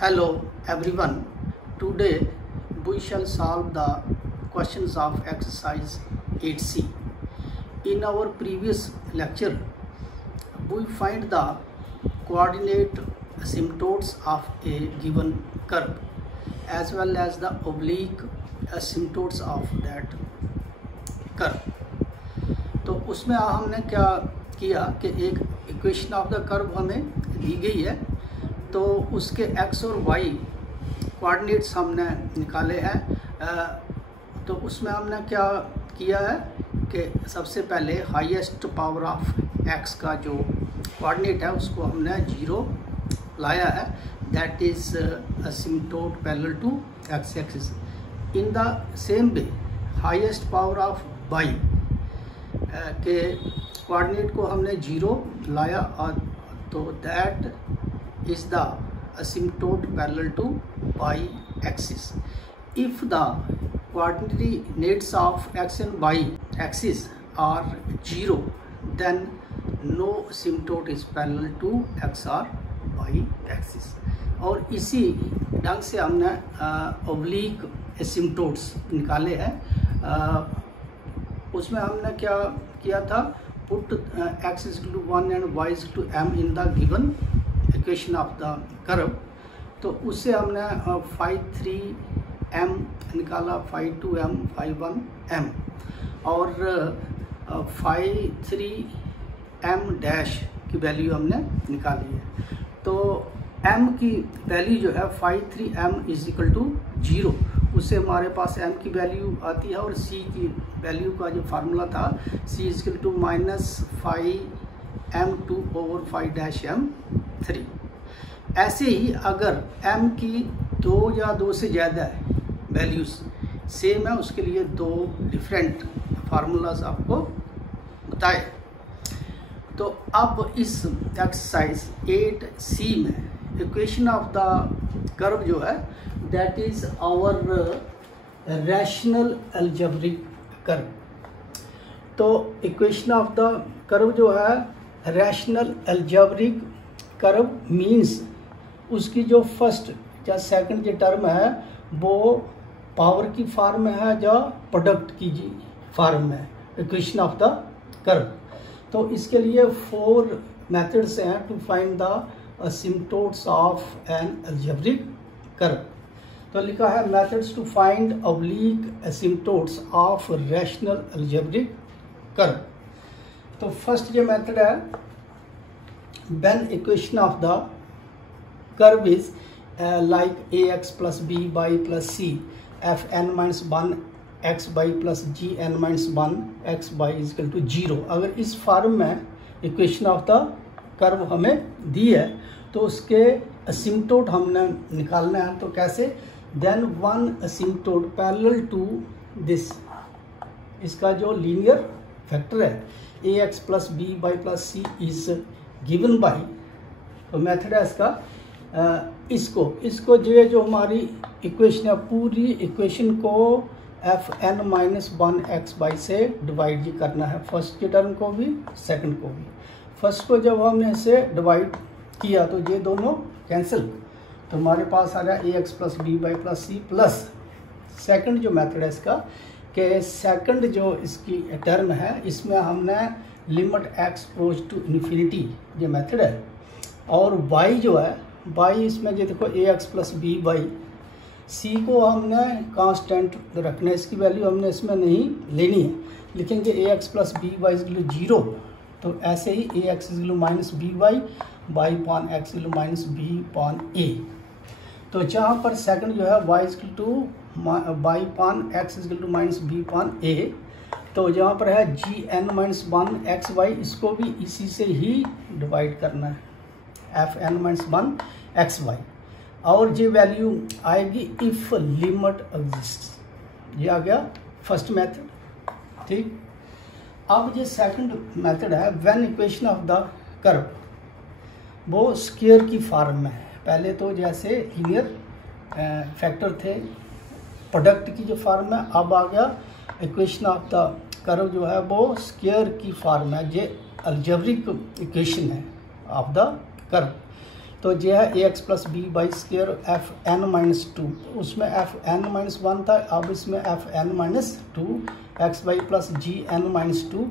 Hello everyone. Today we shall solve the questions of exercise 8C. In our previous lecture, we find the coordinate asymptotes of a given curve as well as the oblique asymptotes of that curve. तो उसमें हमने क्या किया कि एक equation of the curve हमें दी गई है, तो उसके x और y कोऑर्डिनेट्स हमने निकाले हैं। तो उसमें हमने क्या किया है कि सबसे पहले हाईएस्ट पावर ऑफ x का जो कोऑर्डिनेट है उसको हमने 0 लाया है, that is asymptote parallel to x axis. In the same way highest power of y के कोऑर्डिनेट को हमने 0 लाया, और तो that is the asymptote parallel to y axis. If the coordinates of x and y axis are 0, then no asymptote is parallel to x or y axis. और इसी ढंग से हमने oblique asymptotes निकाले हैं। उसमें हमने क्या किया था, put x is equal to 1 and y is equal to m in the given equation of the curve. तो उससे हमने phi 3m निकाला, phi 2m, phi 1m और phi 3m डैश की वैल्यू हमने निकाली है। तो m की वैल्यू जो है phi 3m is equal to 0, उससे हमारे पास m की वैल्यू आती है, और c की वैल्यू का जो फार्मूला था c is equal to minus phi m2 over phi dash m3। ऐसे ही अगर m की 2 या 2 से ज़्यादा है वैल्यूज़ सेम है, उसके लिए 2 डिफरेंट फार्मूलाज आपको बताए। तो अब इस एक्सरसाइज 8C में इक्वेशन ऑफ द कर्व जो है that is our rational algebraic curve. तो इक्वेशन ऑफ द कर्व जो है रैशनल अलजेब्रिक कर्व मीन्स उसकी जो फर्स्ट या सेकंड जो टर्म है वो पावर की फॉर्म में है या प्रोडक्ट की फॉर्म में इक्वेशन ऑफ द कर्व। तो इसके लिए 4 मेथड्स हैं to find the asymptotes of an algebraic curve. तो लिखा है methods to find oblique asymptotes of rational algebraic curve. तो फर्स्ट जो मेथड है, when equation of the curve is like ax plus by plus c fn minus 1 xy plus gn minus 1 xy is equal to 0, अगर इस form में equation of the curve हमें दी है तो उसके असिम्प्टोट हमने निकालना है। तो कैसे, then one asymptote parallel to this, इसका जो लीनियर फैक्टर है ax plus by plus c is given by, तो मेथड है इसका इसको जो हमारी इक्वेशन है पूरी इक्वेशन को fn माइनस 1 xy से डिवाइड जी करना है, फर्स्ट के टर्म को भी सेकंड को भी। फर्स्ट को जब हमने इसे डिवाइड किया तो ये दोनों कैंसिल, तो हमारे पास आ गया ax plus B by plus C plus second जो मेथड है इसका कि सेकंड जो इसकी टर्म है इसमें हमने limit x approach to infinity ये मेथड है, और y जो है y इसमें जो देखो ax प्लस बी बाई सी को हमने कांस्टेंट रखना है, इसकी वैल्यू हमने इसमें नहीं लेनी है, लिखेंगे ax plus B y is 0। तो ऐसे ही ax is minus b y upon x is minus b upon a. तो जहाँ पर सेकंड जो है y is to by upon x is minus b upon a, तो जहाँ पर है g n minus 1 x y, इसको भी इसी से ही डिवाइड करना है F N minus 1 x Y, और ये वैल्यू आएगी इफ लिमिट एग्जिस्ट। ये आ गया फर्स्ट मेथड, ठीक। अब ये सेकंड मेथड है when equation of the curve वो स्क्वायर की फॉर्म में है। पहले तो जैसे लीनियर फैक्टर थे प्रोडक्ट की जो फॉर्म है, अब आ गया इक्वेशन ऑफ द कर्व जो है वो स्क्वायर की फॉर्म है, ये अलजेब्रिक इक्वेशन है ऑफ द कर्व। तो ये है a x plus B by स्क्र एफ एन माइनस टू, उसमें एफ एन माइनस वन था, अब इसमें f N minus two x Y plus g n minus two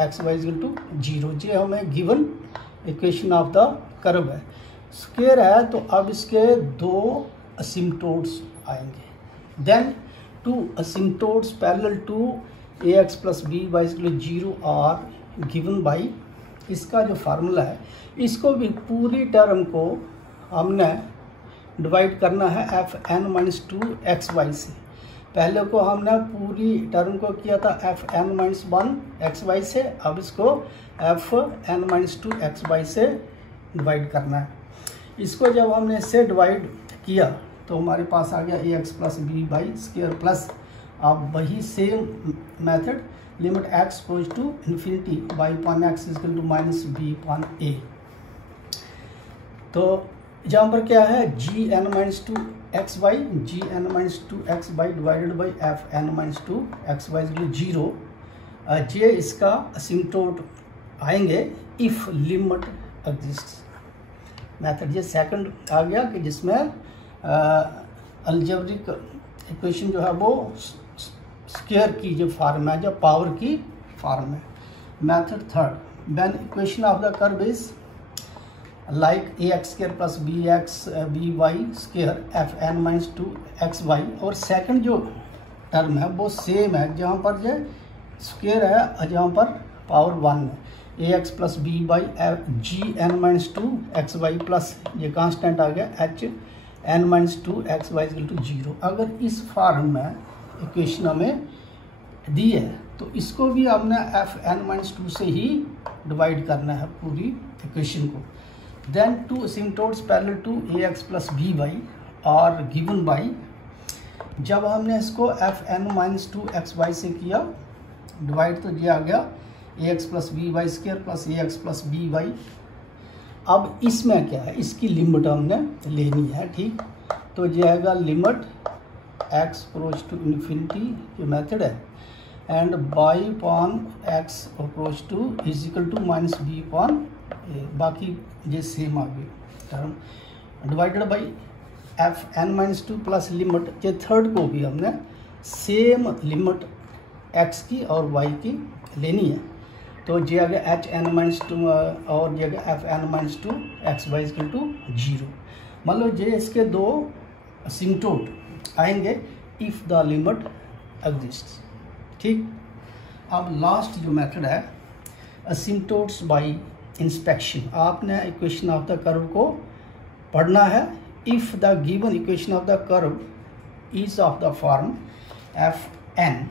x Y equal to zero. ये हमें given equation of the curve है। Square है तो अब इसके दो असिम्प्टोट्स आएंगे। Then two asymptotes parallel to a x plus B Y equal to zero are given by, इसका जो फार्मूला है इसको भी पूरी टर्म को हमने डिवाइड करना है F N minus two x Y से। पहले को हमने पूरी टर्म को किया था F N minus one X Y से, अब इसको F N minus two x Y से डिवाइड करना है। इसको जब हमने इससे डिवाइड किया तो हमारे पास आ गया a x plus B by square plus, अब वही same method limit x goes to infinity by upon x equal to minus b upon a. तो जहाँ पर क्या है g n minus two x y, g n minus two x y divided by f N minus two x Y equal to zero. ये इसका asymptote आएंगे if limit exist method. ये second आ गया कि जिसमें अलजेब्रिक इक्वेशन जो है वो स्क्वायर की जो फॉर्म है, जो पावर की फॉर्म है। Method third, when equation of the curve is like A X square plus B X B Y square F N minus two x Y, और सेकंड जो टर्म है वो सेम है, जहाँ पर ये स्क्वायर है और जहाँ पर पावर वन है, a x plus B by g n minus two x Y plus ये कांस्टेंट आ गया h n minus two x Y equal to zero. अगर इस फॉर्म में इक्वेशन हमें दी है तो इसको भी हमने एफ एन माइनस टू से ही डिवाइड करना है पूरी इक्वेशन को। Then two asymptotes parallel to a x plus B y और गिवन बाई, जब हमने इसको F N minus two x Y से किया डिवाइड तो ये आ गया a x plus B Y square plus a x plus B y. अब इसमें क्या है, इसकी लिमिट हमने लेनी है, ठीक। तो ये आएगा limit x approach to infinity, ये मेथड है, and by upon x approach to is equal to minus b upon a, बाकी ये सेम आ गई term divided by f N minus two plus limit, ये थर्ड को भी हमने सेम लिमिट एक्स की और वाई की लेनी है। तो ये आ गया एच एन माइनस टू और ये आ गया F N minus two x Y equal to zero. मतलब ये इसके दो असिम्प्टोट आएंगे इफ़ द लिमिट एग्जिस्ट, ठीक। अब लास्ट जो मेथड है असिम्प्टोट्स बाय इंस्पेक्शन। आपने इक्वेशन ऑफ द कर्व को पढ़ना है। If the given equation of the curve is of the form F N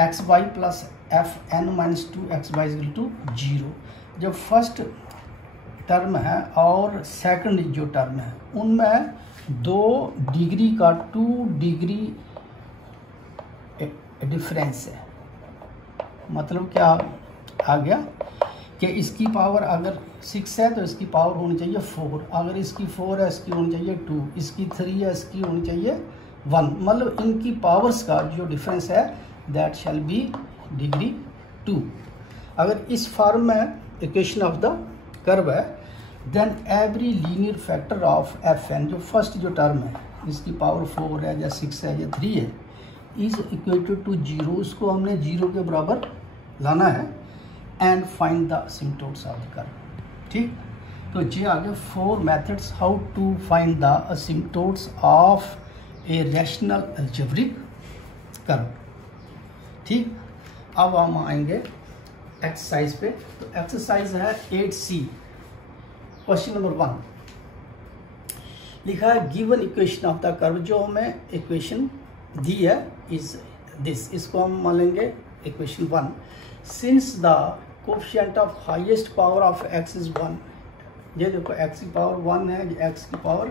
X Y plus F N minus two x Y equal to zero, जब first term है और second जो term है उनमें 2 degree का 2 डिग्री डिफरेंस है। मतलब क्या आ गया कि इसकी पावर अगर 6 है तो इसकी पावर होनी चाहिए 4, अगर इसकी 4 है इसकी होनी चाहिए 2, इसकी 3 है इसकी होनी चाहिए 1। मतलब इनकी पावर्स का जो डिफरेंस है दैट शैल बी डिग्री 2। अगर इस फॉर्म में इक्वेशन ऑफ द कर्व है then every linear factor of F N, जो फर्स्ट जो टर्म है इसकी पावर 4 है या 6 है या 3 है, इज इक्वेटेड टू जीरो, उसको हमने जीरो के बराबर लाना है and find the asymptotes of the curve, ठीक। तो ये आगे 4 methods how to find the asymptotes of a rational algebraic curve, ठीक। अब हम आएंगे एक्सरसाइज पे। तो एक्सरसाइज है 8C, क्वेश्चन नंबर 1 लिखा है given equation of the curve, जो हमें इक्वेशन दी है इज दिस, इसको हम मान लेंगे equation 1। Since the coefficient of highest power of x is 1, ये देखो x की पावर 1 है, x की पावर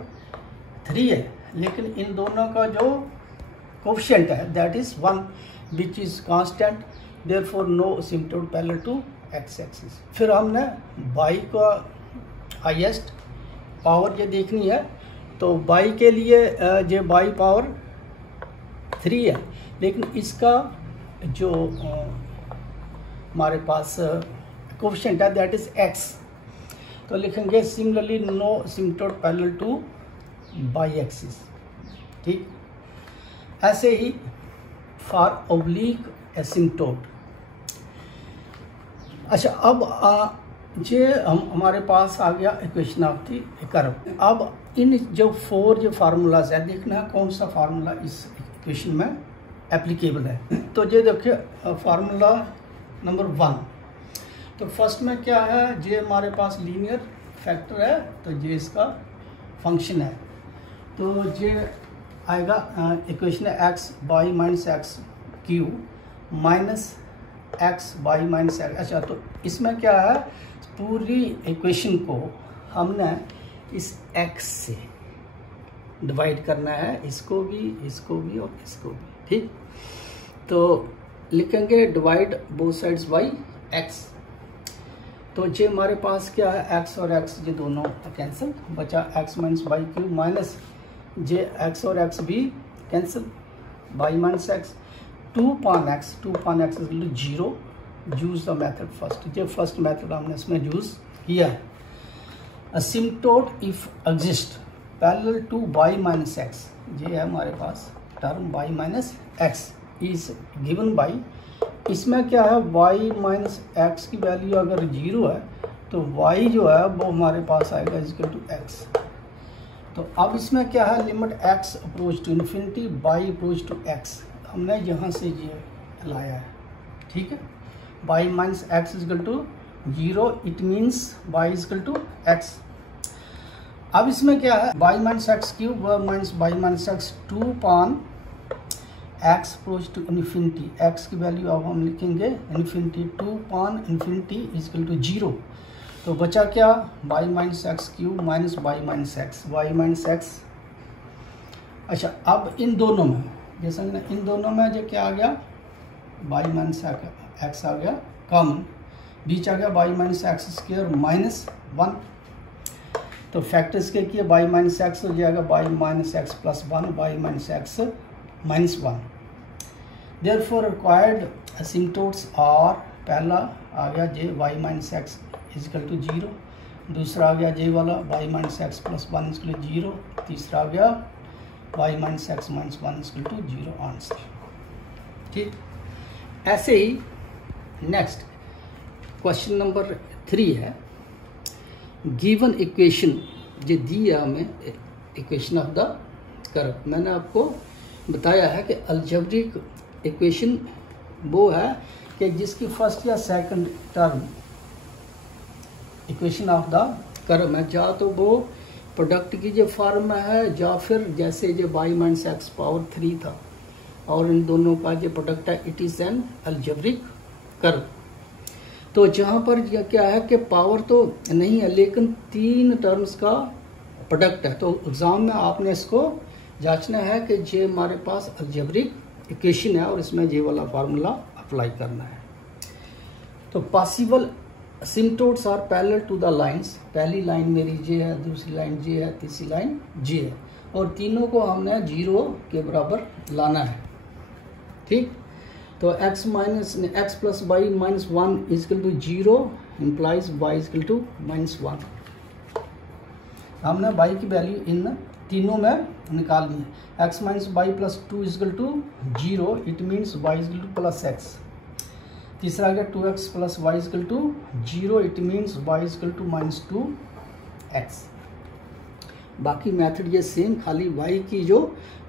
3 है, लेकिन इन दोनों का जो कोफिशिएंट है that is 1 which is constant, therefore no asymptote parallel to x axis. फिर हमने y का हाईएस्ट पावर ये देखनी है, तो y के लिए ये y पावर 3 है, लेकिन इसका जो हमारे पास कोफिशिएंट है दैट इज x। तो लिखेंगे similarly no asymptote parallel to by axis. ठीक, ऐसे ही फॉर ओब्लिक एसिम्प्टोट। अच्छा, अब ये हमारे पास आ गया इक्वेशन ऑफ द कर्व। अब इन जो 4 जो फार्मूलाज है, देखना है कौन सा फार्मूला इस इक्वेशन में एप्लीकेबल है। तो ये देखिए फार्मूला नंबर 1। तो फर्स्ट में क्या है, ये हमारे पास लीनियर फैक्टर है, तो ये इसका फंक्शन है। तो ये आएगा इक्वेशन है x by minus x Q minus x by minus x. अच्छा, तो इसमें क्या है, पूरी इक्वेशन को हमने इस x से डिवाइड करना है, इसको भी और इसको भी। ठीक, तो लिखेंगे divide both sides by x। तो ये हमारे पास क्या है, x और x ये दोनों कैंसिल, बचा x minus by q minus j x और x भी कैंसिल, बाई माइनस एक्स 2 पान x is 0। Use the method first, ये फर्स्ट मेथड हमने इसमें यूज किया है। Asymptote if exist parallel to by minus x, ये है हमारे पास term by minus x is given by, इसमें क्या है y माइनस एक्स की वैल्यू अगर 0 है तो y जो है वो हमारे पास आएगा इक्वल टू x। तो अब इसमें क्या है, limit x approach to infinity by approach to x, हमने यहाँ से ये लाया है। ठीक है, y minus x is equal to 0, it means y is equal to x। अब इसमें क्या है, y minus X cube minus y minus x 2 पान x approach to infinity, x की वैल्यू अब हम लिखेंगे इन्फिनिटी, 2 पान इन्फिनिटी इज इक्वल टू 0। तो बचा क्या, y minus X cube minus y minus x. अच्छा, अब इन दोनों में जैसे इन दोनों में जो क्या आ गया, y माइनस एक्स आ गया कॉमन, बीच आ गया y minus x square minus 1। तो फैक्टर इसके किए y माइनस एक्स हो जाएगा y minus x plus 1, y minus x minus 1। Therefore required asymptotes are, पहला आ गया j y minus x equal to 0, दूसरा आ गया जे वाला y minus x plus 1 equal to 0, तीसरा आ गया y minus x minus 1 equal to 0 answer. ठीक, ऐसे ही नेक्स्ट क्वेश्चन नंबर 3 है, गिवन इक्वेशन जो दी है हमें इक्वेशन ऑफ द कर्व। मैंने आपको बताया है कि अलजेब्रिक इक्वेशन वो है कि जिसकी फर्स्ट या second term equation of the curve है, या तो वो प्रोडक्ट की जो फॉर्म में है, या फिर जैसे जो y माइनस एक्स पावर 3 था और इन दोनों का जो प्रोडक्ट है, it is an algebraic curve. तो जहाँ पर यह क्या है कि पावर तो नहीं है लेकिन 3 टर्म्स का प्रोडक्ट है, तो एग्ज़ाम में आपने इसको जांचना है कि ये हमारे पास अलजेब्रिक इक्वेशन है और इसमें ये वाला फार्मूला अप्लाई करना है। तो possible asymptotes are parallel to the lines, पहली लाइन मेरी जे है, दूसरी लाइन जे है, तीसरी लाइन जे है, और तीनों को हमने 0 के बराबर लाना है। ठीक, तो x minus x plus Y minus 1 is equal to 0 implies y is equal to -1। हमने y की वैल्यू इन तीनों में निकालनी है। x minus y plus 2 equal to 0, it means y is equal to plus x। तीसरा आ गया 2x plus y equal to 0, it means y is equal to -2x। बाकी मेथड ये सेम, खाली y की जो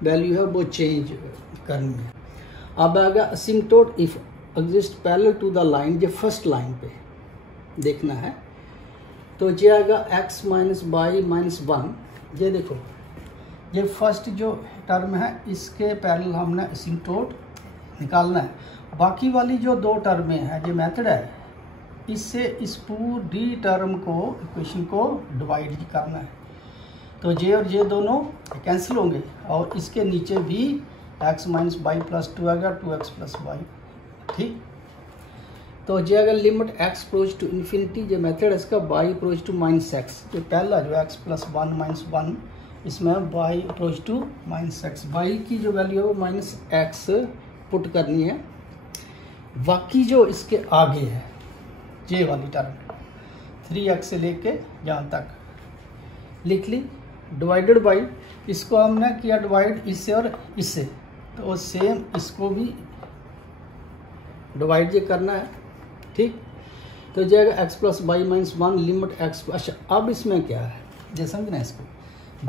वैल्यू है वो चेंज करनी है। अब आ गया asymptote if exist parallel to the line, जो फर्स्ट लाइन पे देखना है। तो ये आएगा x माइनस वाई माइनस 1। ये देखो, ये फर्स्ट जो टर्म है इसके पैरेलल हमने असिम्प्टोट निकालना है। बाकी वाली जो 2 टर्में हैं, जो मेथड है, इससे इस पूरी टर्म को इक्वेशन को डिवाइड करना है। तो जे और जे दोनों कैंसिल होंगे और इसके नीचे भी x माइनस वाई प्लस 2 आ गया, 2x प्लस वाई। ठीक, तो जे अगर limit x approach to infinity, जो मेथड है इसका y अप्रोच टू -x, जो पहला जो x प्लस 1 माइनस 1, इसमें y approach to -x, y की जो वैल्यू है वो -x पुट करनी है। बाकी जो इसके आगे है ये वाली टर्म 3x से लेके यहाँ तक लिख ली, डिवाइडेड बाई, इसको हमने किया डिवाइड इससे और इससे, तो सेम इसको भी डिवाइड ये करना है, ठीक। तो जाएगा x plus Y minus 1 limit x। अच्छा अब इसमें क्या है, जैसे समझना इसको,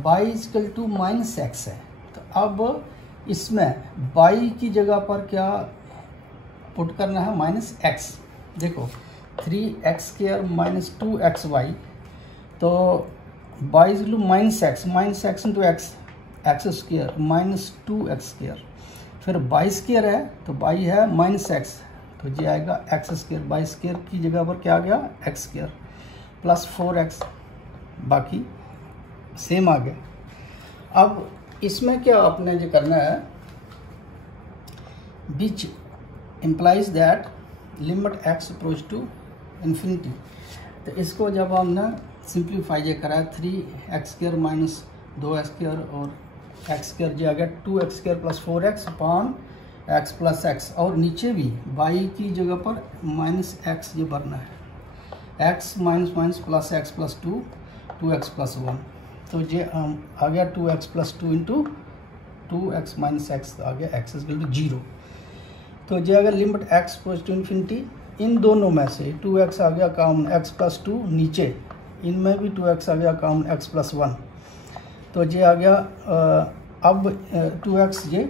y is equal to minus x है, तो अब इसमें y की जगह पर क्या पुट करना है, माइनस एक्स। देखो 3x² माइनस 2xy, तो y is equal to minus x into x² minus 2x², फिर y स्क्वायर है तो y है माइनस एक्स, तो ये आएगा x², y स्क्वायर की जगह पर क्या आ गया x² प्लस 4x, बाकी सेम आ गया। अब इसमें क्या आपने जो करना है, which implies that limit x approach to infinity, तो इसको जब हमने सिंप्लीफाई ये करा 3x² माइनस 2x² और x² जो आ गया 2x² plus 4x upon x plus x, और नीचे भी y की जगह पर माइनस x ये भरना है, x minus minus plus x plus 2x plus 1, तो ये आ गया 2x plus 2 into 2x minus x, तो आ गया x इक्वल टू 0। तो ये अगर limit x approach to infinity, इन दोनों में से 2x आ गया कॉमन, x प्लस 2 नीचे, इनमें भी 2x आ गया कॉमन, x प्लस 1, तो ये आ गया अब 2x ये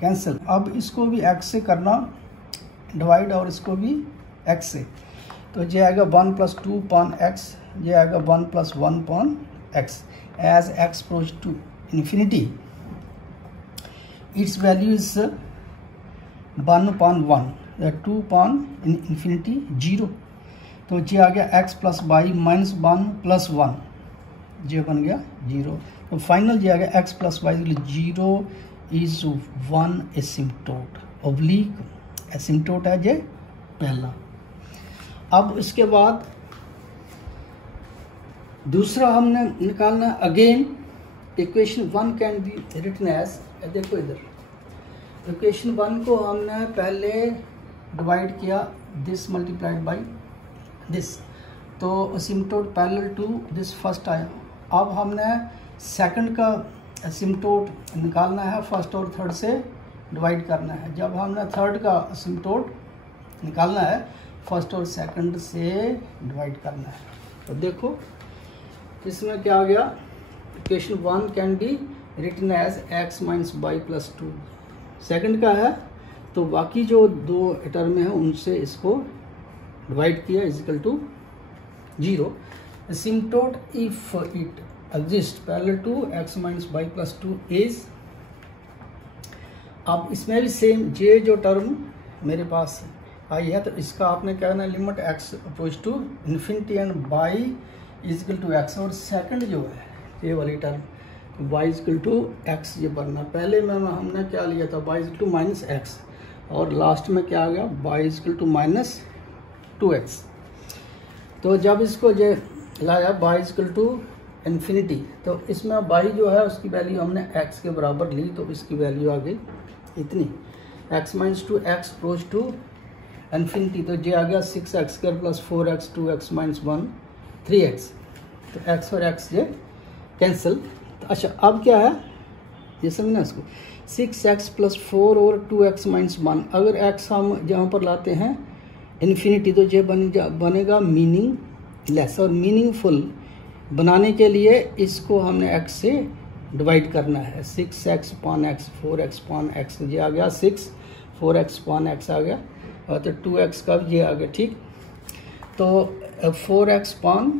कैंसिल। अब इसको भी x से करना डिवाइड और इसको भी x से, तो ये आएगा 1 प्लस 2 पॉन x, ये आएगा 1 plus 1 upon x। As x approach to infinity its value is 1 upon 1, 2 upon infinity 0, तो ये आ गया x plus Y minus 1 plus 1, ये बन गया 0। तो फाइनल ये आ गया x plus y 0 is 1 asymptote, oblique asymptote है ये पहला। अब इसके बाद दूसरा हमने निकालना, again equation 1 can be written as, देखो इधर इक्वेशन 1 को हमने पहले डिवाइड किया दिस मल्टीप्लाइड बाय दिस, तो असिम्पटोट पैरेलल टू दिस फर्स्ट आया। अब हमने सेकंड का असिम्पटोट निकालना है, फर्स्ट और थर्ड से डिवाइड करना है। जब हमने थर्ड का असिम्पटोट निकालना है, फर्स्ट और सेकंड से डिवाइड करना है। तो देखो इसमें क्या आ गया, equation 1 can be written as x minus y plus 2, second का है तो बाकी जो दो टर्म है उनसे इसको डिवाइड किया equal to 0। Asymptote if it exist parallel to x minus y plus 2 is, अब इसमें भी सेम जे जो टर्म मेरे पास आई है, तो इसका आपने क्या करना, limit x approach to infinity and y equal to x, और सेकंड जो है ये वाली term y equal to x ये बनना। पहले में हमने क्या लिया था, y equal to minus x, और लास्ट में क्या आ गया, y equal to minus 2x। तो जब इसको ये लाया y इजिकल टू इन्फिनिटी, तो इसमें y जो है उसकी वैल्यू हमने x के बराबर ली, तो इसकी वैल्यू आ गई इतनी, x minus 2x approach to infinity, तो ये आ गया 6x² plus 4x 2x minus 1 3x, तो x और x ये कैंसिल। तो अच्छा अब क्या है ये समझना इसको, 6x प्लस 4 और 2x माइनस 1, अगर x हम जहाँ पर लाते हैं इन्फिनिटी, तो ये बनेगा मीनिंग लेस, और मीनिंगफुल बनाने के लिए इसको हमने x से डिवाइड करना है। 6x पान x 4x पान x, ये आ गया 6, 4x पान x आ गया, और तो 2x का ये आ गया, ठीक। तो 4x पान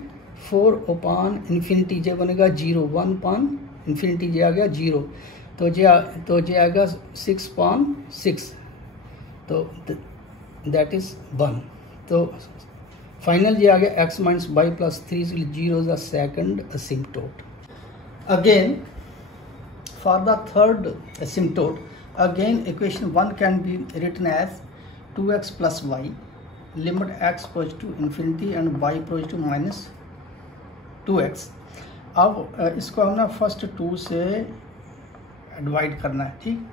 4 ओपान इन्फिनिटी ये बनेगा 0, 1 पान इन्फिनिटी ये आ गया 0, तो ये आएगा 6 पान 6, तो दैट इज 1। तो फाइनल ये आ गया x minus y plus 3 0 is the second asymptote. Again for the third asymptote, again equation 1 can be written as 2x plus y limit x approach to infinity and y approach to minus 2x. अब इसको हमने first 2 से divide करना है, ठीक।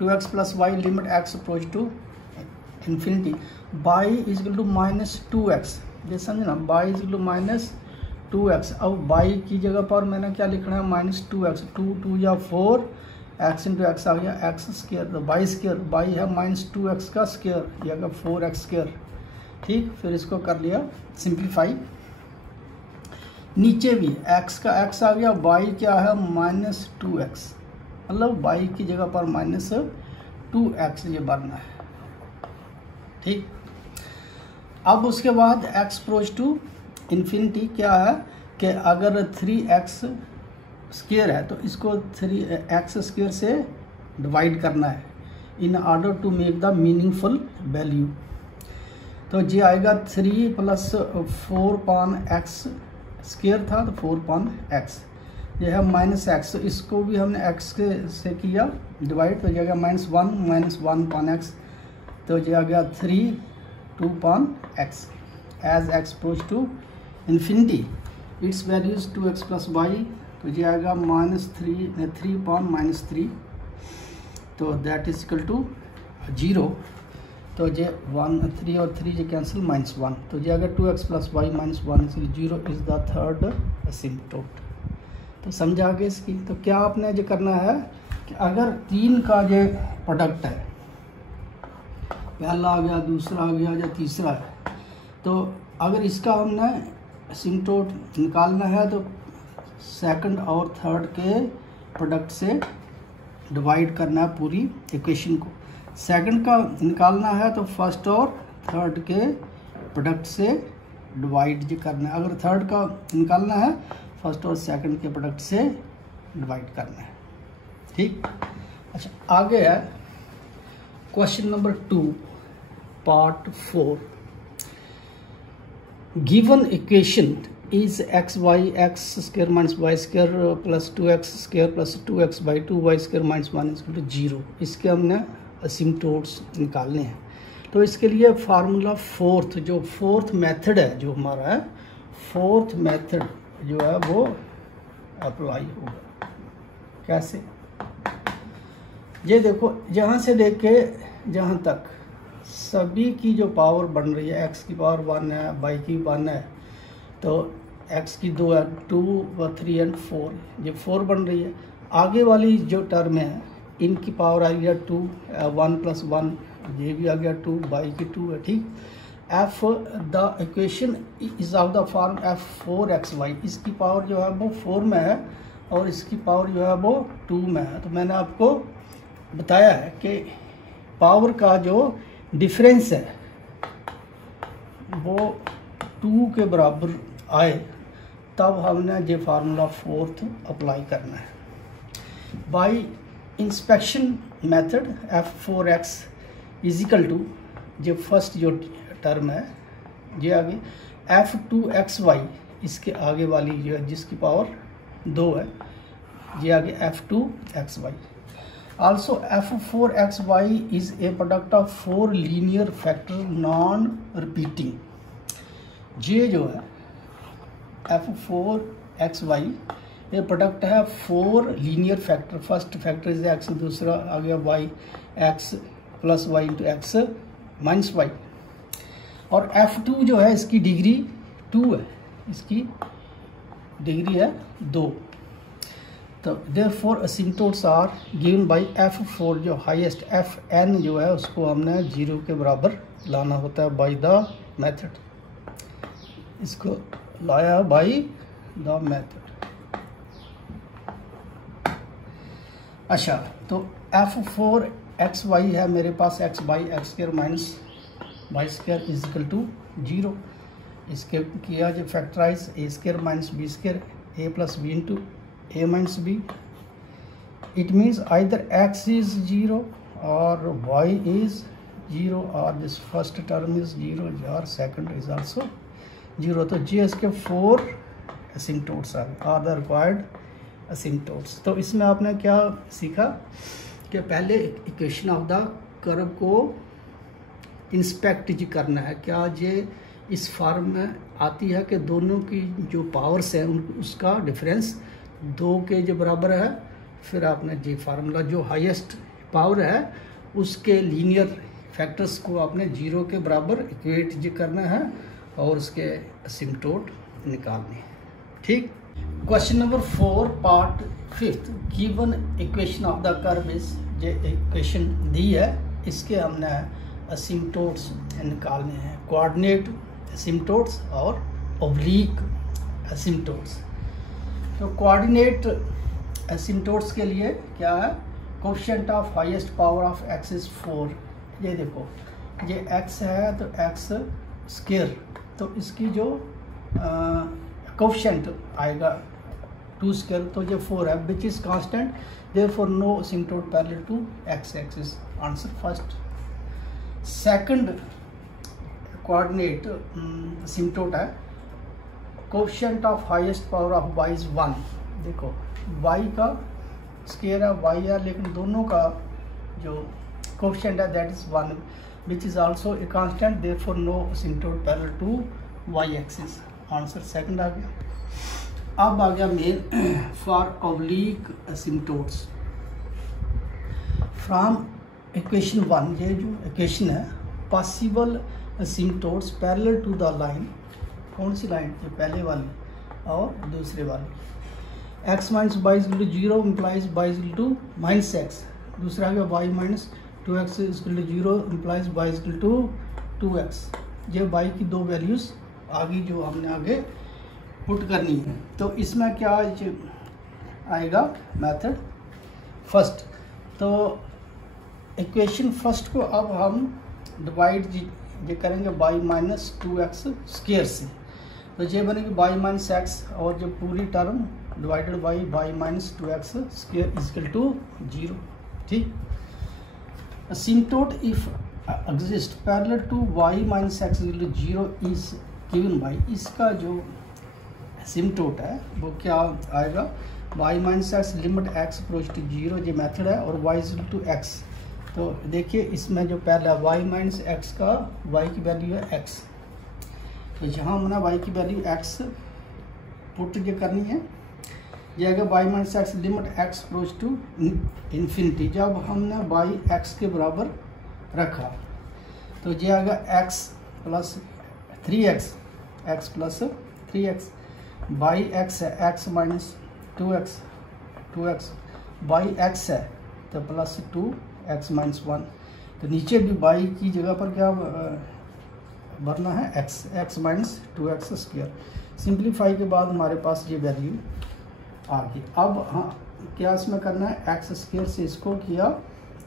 2x plus y limit x approach to infinity, y is equal to minus 2x, ये समझना, by is to minus 2x। अब बाई की जगह पर मैंने क्या लिखना है, माइनस 2x, 2 या 4, x इंटू एक्स आ गया एक्स स्क्र, तो बाई स्क्र, बाई है माइनस 2x का स्क्र, या 4x स्क्र। ठीक, फिर इसको कर लिया सिंप्लीफाई। नीचे भी x का x आ गया, बाई क्या है माइनस 2x, मतलब बाई की जगह पर माइनस 2x ये बनना है। ठीक, अब उसके बाद x अप्रोच टू इन्फिनिटी क्या है कि अगर 3x स्क्वायर है तो इसको 3x स्क्वायर से डिवाइड करना है in order to make the meaningful value. तो ये आएगा 3 प्लस 4 पान एक्स स्क्वायर था तो 4 पान एक्स, ये है माइनस एक्स, तो इसको भी हमने एक्स से किया डिवाइड, तो ये आ गया माइनस वन पान एक्स, तो ये आ गया 2 upon x. As x approach to infinity its values 2x plus y, तो ये आएगा -3 पान -3, तो दैट इज इक्वल टू 0। तो ये 3 और 3 ये कैंसिल -1, तो ये आएगा 2x प्लस वाई -1 इसलिए 0 इज द थर्ड असिम्पटोट। तो समझा आगे इसकी। तो क्या आपने जो करना है कि अगर 3 का जो प्रोडक्ट है, पहला आ गया, दूसरा आ गया या तीसरा है, तो अगर इसका हमने असिम्पटोट निकालना है तो सेकंड और थर्ड के प्रोडक्ट से डिवाइड करना है पूरी इक्वेशन को। सेकंड का निकालना है तो फर्स्ट और थर्ड के प्रोडक्ट से डिवाइड जो करना है। अगर थर्ड का निकालना है फर्स्ट और सेकंड के प्रोडक्ट से डिवाइड करना है। ठीक, अच्छा आगे है question number 2 part 4। Given equation is x y x square minus y square plus 2x square plus 2x by 2y square minus 1 is equal to 0। इसके हमने असिम्पटोट्स निकालने हैं। तो इसके लिए फार्मूला फोर्थ मेथड है जो हमारा है, फोर्थ मेथड जो है वो अप्लाई होगा। कैसे, ये देखो यहाँ से लेके जहाँ तक सभी की जो पावर बन रही है, x की पावर 1 है, y की 1 है, तो x की 2 है, 2 व 3 एंड 4, ये 4 बन रही है। आगे वाली जो टर्म है इनकी पावर आ गया 2, 1 प्लस 1, ये भी आ गया 2, y की 2 है। ठीक, f the equation is of the form f4xy, इसकी पावर जो है वो 4 में है और इसकी पावर जो है वो 2 में है। तो मैंने आपको बताया है कि पावर का जो डिफरेंस है वो 2 के बराबर आए तब हमने ये फार्मूला फोर्थ अप्लाई करना है। By inspection method f4x is equal to, जो फर्स्ट जो टर्म है ये आगे f2xy, इसके आगे वाली जो है जिसकी पावर 2 है, ये आगे f2xy। Also f4xy is a product of 4 linear factor non-repeating। ये जो है f4xy ये प्रोडक्ट है 4 linear factor, first factor is x, दूसरा आ गया y, x plus y into x minus y, और f2 जो है इसकी डिग्री 2 है, इसकी डिग्री है 2। तो therefore asymptotes are given by f4, जो हाईएस्ट fn जो है उसको हमने 0 के बराबर लाना होता है बाय द मेथड, इसको लाया बाय द मेथड। अच्छा, तो f4xy है मेरे पास, x by x square minus y square is equal to 0। इसके किया जो factorize a square minus b square, a plus b into a minus b, it means either x is 0 or y is 0 or this first term is 0 or second is also 0। तो जी इसके 4 asymptotes are the required asymptotes। तो इसमें आपने क्या सीखा कि पहले equation of the curve को इंस्पेक्ट जी करना है, क्या ये इस फॉर्म में आती है कि दोनों की जो पावर्स हैं उसका डिफरेंस 2 के जो बराबर है। फिर आपने जी फार्मूला जो हाईएस्ट पावर है उसके लीनियर फैक्टर्स को आपने 0 के बराबर इक्वेट जी करना है, और उसके असिम्प्टोट निकालने। ठीक। Question number 4 part 5, given equation of the curve is, जो इक्वेशन दी है इसके हमने असिम्प्टोट्स निकालने हैं, कोऑर्डिनेट असिम्प्टोट्स और ऑब्लिक असिम्प्टोट्स। तो कोऑर्डिनेट असिम्प्टोट्स के लिए क्या है, coefficient of highest power of x is 4। ये देखो ये x है तो x स्क्वायर, तो इसकी जो कोएफिशिएंट आएगा 2 स्क्वायर, तो ये 4 है which is constant, therefore no asymptote parallel to x axis. Answer first. Second coordinate asymptote है, coefficient of highest power of y is 1। देखो y का स्क्वायर है, y है, लेकिन दोनों का जो कोएफिशिएंट है that is 1 which is also a constant, therefore no asymptote parallel to y axis. Answer second आ गया। अब आ गया main for oblique asymptotes from equation 1। ये जो इक्वेशन है, possible asymptotes parallel to the line, कौन सी लाइन, ये पहले वाली और दूसरे वाली, x minus y is to 0 implies y is to minus x, दूसरा गया y minus 2x is to 0 implies y is to 2x। ये y की दो वैल्यूज आगे जो हमने आगे पुट करनी है। तो इसमें क्या आएगा मेथड फर्स्ट, तो इक्वेशन फर्स्ट को अब हम डिवाइड ये करेंगे y माइनस 2x स्क्वायर से, तो ये बनेगी y माइनस एक्स और जो पूरी term divided by y minus 2x square equal to 0। ठीक। Asymptote if exist parallel to y minus x equal to 0 is given by, इसका जो असिम्प्टोट है वो क्या आएगा, y minus x limit x approach to 0, ये मेथड है, और y इक्वल टू x। तो देखिए इसमें जो पहला y माइनस एक्स का y की वैल्यू है x, तो यहाँ हमने y की वैल्यू x पुट ये करनी है। यह आएगा y minus x limit x approach to infinity, जब हमने y x के बराबर रखा तो ये आएगा x plus 3x, x plus 3x, y x है x minus 2x, 2x y x है तो प्लस 2x माइनस 1, तो नीचे भी y की जगह पर क्या भरना है x minus 2x square. Simplify के बाद हमारे पास ये वैल्यू आ गई। अब हाँ क्या इसमें करना है, एक्स स्क्वायर से इसको किया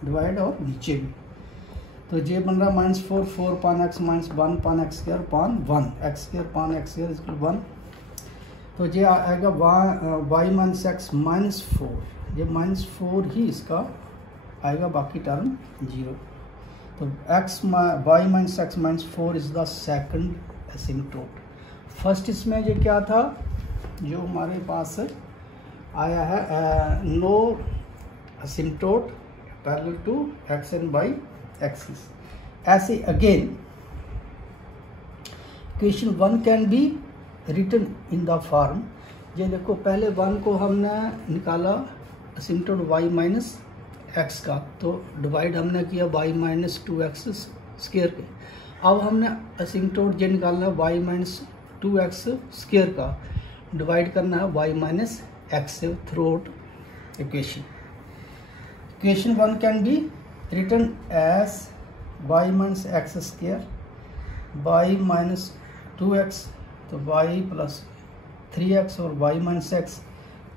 डिवाइड और नीचे भी, तो ये बन रहा माइनस 4, 4 पान एक्स माइनस 1 पान एक्स स्क्वायर पान 1, एक्स स्क्वायर पान एक्स स्क्वायर इक्वल 1, तो ये आएगा वाई माइनस एक्स माइनस 4, ये माइनस 4 ही इसका आएगा, बाकी टर्म 0। तो x y minus x minus 4 is the second asymptote. First इसमें ये क्या था, जो हमारे पास आया है no asymptote parallel to x and y axis. ऐसे again equation 1 can be written in the form, ये देखो पहले 1 को हमने निकाला असिम्प्टोट y माइनस एक्स का, तो डिवाइड हमने किया y माइनस 2x स्क्वायर के। अब हमने असिम्प्टोट ये निकालना है y माइनस 2x स्क्वायर का, डिवाइड करना है y माइनस एक्स से throughout equation. Equation 1 can be written as y minus x square y minus 2x, तो y प्लस 3x और y माइनस एक्स,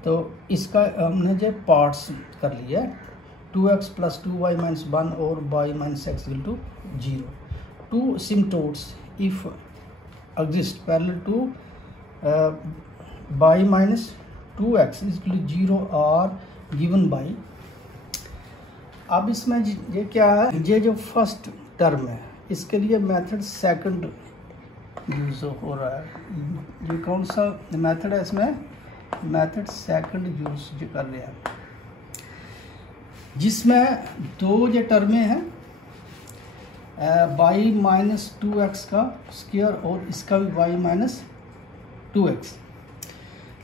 तो इसका हमने जो पार्ट्स कर लिया है 2x प्लस 2y माइनस 1 और y minus x equal to 0। Two asymptotes if exist parallel to y minus 2x is equal to 0 are given by. अब इसमें ये क्या है, ये जो फर्स्ट टर्म है इसके लिए मेथड सेकंड यूज हो रहा है। ये कौन सा मेथड है, इसमें मेथड सेकंड यूज जो कर रहे हैं, जिसमें दो ये टर्में हैं y माइनस 2x का स्क्वायर और इसका भी y माइनस 2x,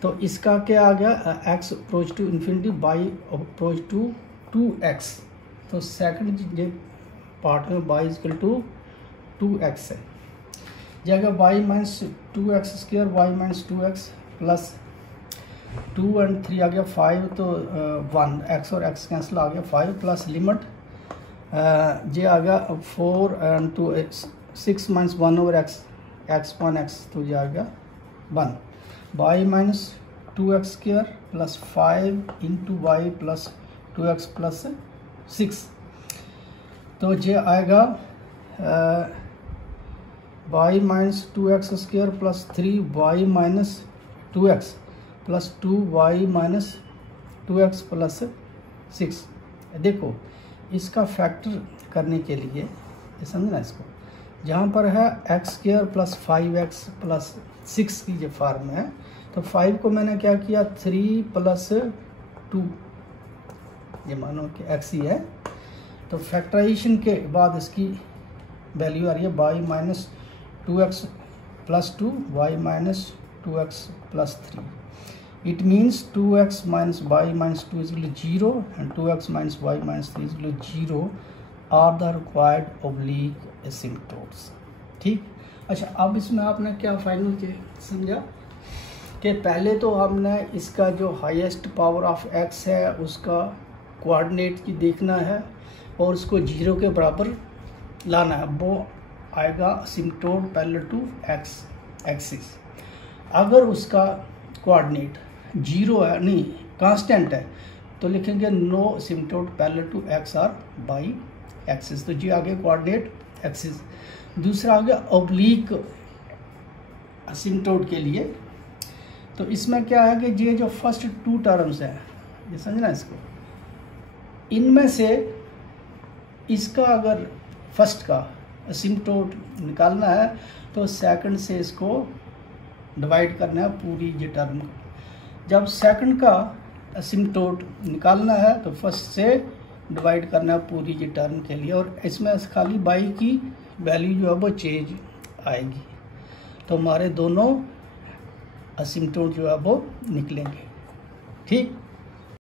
तो इसका क्या आ गया x approach to infinity y approach to 2x, तो सेकंड ये पार्ट में y इक्वल टू 2x है। जगह y minus 2x square y minus 2x plus 2 और 3 आ गया 5 तो 1 x और x कैंसिल आ गया 5 प्लस लिमिट ये आ गया 4 और 2 6 minus 1 over x x 1x तो ये आ गया 1 y minus 2x square plus 5 into y plus 2x plus 6 तो ये आएगा y minus 2x square plus 3 y minus 2x plus 2 y minus 2x plus 6। देखो इसका फैक्टर करने के लिए ये समझना इसको, जहाँ पर है x square plus 5x plus 6 की जो फॉर्म है तो 5 को मैंने क्या किया 3 प्लस 2, ये मानो कि x ही है तो फैक्टराइजेशन के बाद इसकी वैल्यू आ रही है y minus 2x plus 2 y minus 2x plus 3। It means 2x minus y minus 2 is equal to 0 and 2x minus y minus 3 is equal to 0 are the required oblique asymptotes. ठीक, अच्छा अब इसमें आपने क्या final समझा कि पहले तो हमने इसका जो हाईएस्ट पावर ऑफ x है उसका कोऑर्डिनेट की देखना है और उसको 0 के बराबर लाना है, वो आएगा असिम्पटोट पैरेलल टू x एक्सिस। अगर उसका कोऑर्डिनेट 0 है नहीं कांस्टेंट है तो लिखेंगे no asymptote parallel to x or y axis, तो जी आगे कोऑर्डिनेट एक्सिस। दूसरा आ गया ऑब्लिक असिम्पटोट के लिए, तो इसमें क्या है कि ये जो फर्स्ट 2 टर्म्स हैं ये समझना इसको, इनमें से इसका अगर फर्स्ट का असिम्पटोट निकालना है तो सेकंड से इसको डिवाइड करना है पूरी ये टर्म। जब सेकंड का असिम्पटोट निकालना है तो फर्स्ट से डिवाइड करना है पूरी ये टर्म के लिए, और इसमें खाली बाई की वैल्यू जो है वो चेंज आएगी तो हमारे दोनों असिम्पटोट जो है वो निकलेंगे। ठीक।